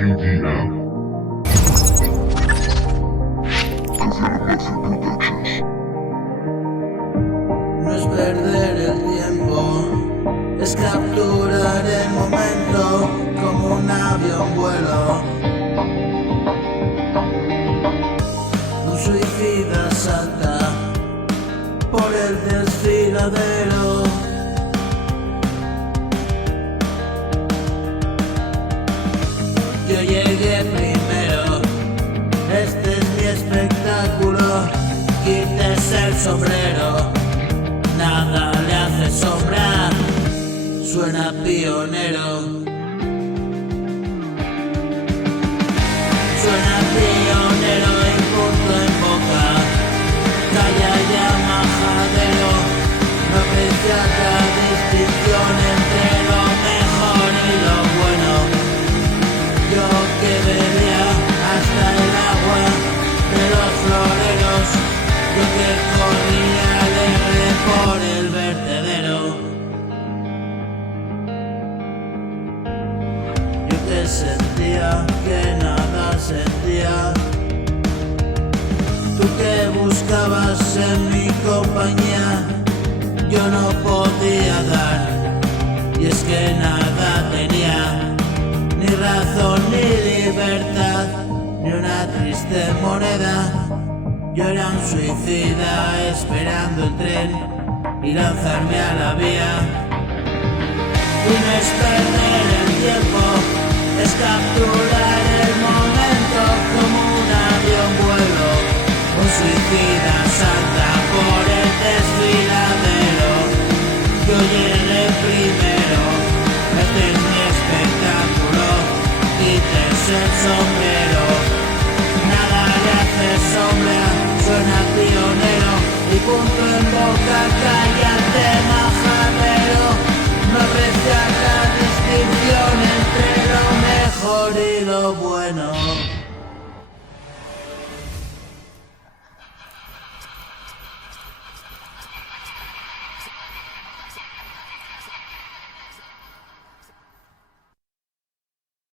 TDM. No es perder el tiempo, es capturar el momento como un avión vuelo. Un suicida salta por el desfiladero. Yo llegué primero, este es mi espectáculo. Quítese el sombrero, nada le hace sombra, suena pionero. Suena pionero y punto en boca, calla ya majadero, no aprecia la distinción entre lo mejor y lo bueno. Yo que bebía hasta el agua de los floreros, yo que corría alegre por el vertedero, yo que sentía que nada sentía, tú que buscabas en mi compañía, yo no podía dar, y es que nada tenía, ni razón ni libertad, ni una triste moneda. Yo era un suicida esperando el tren y lanzarme a la vía. Y no es perder el tiempo, es capturar el momento como un avión vuelo. Un suicida salta por el desfiladero, yo llegué primero, este es mi espectáculo, quítese el sombrero, nada le hace sombra, suena pionero y punto en boca calla.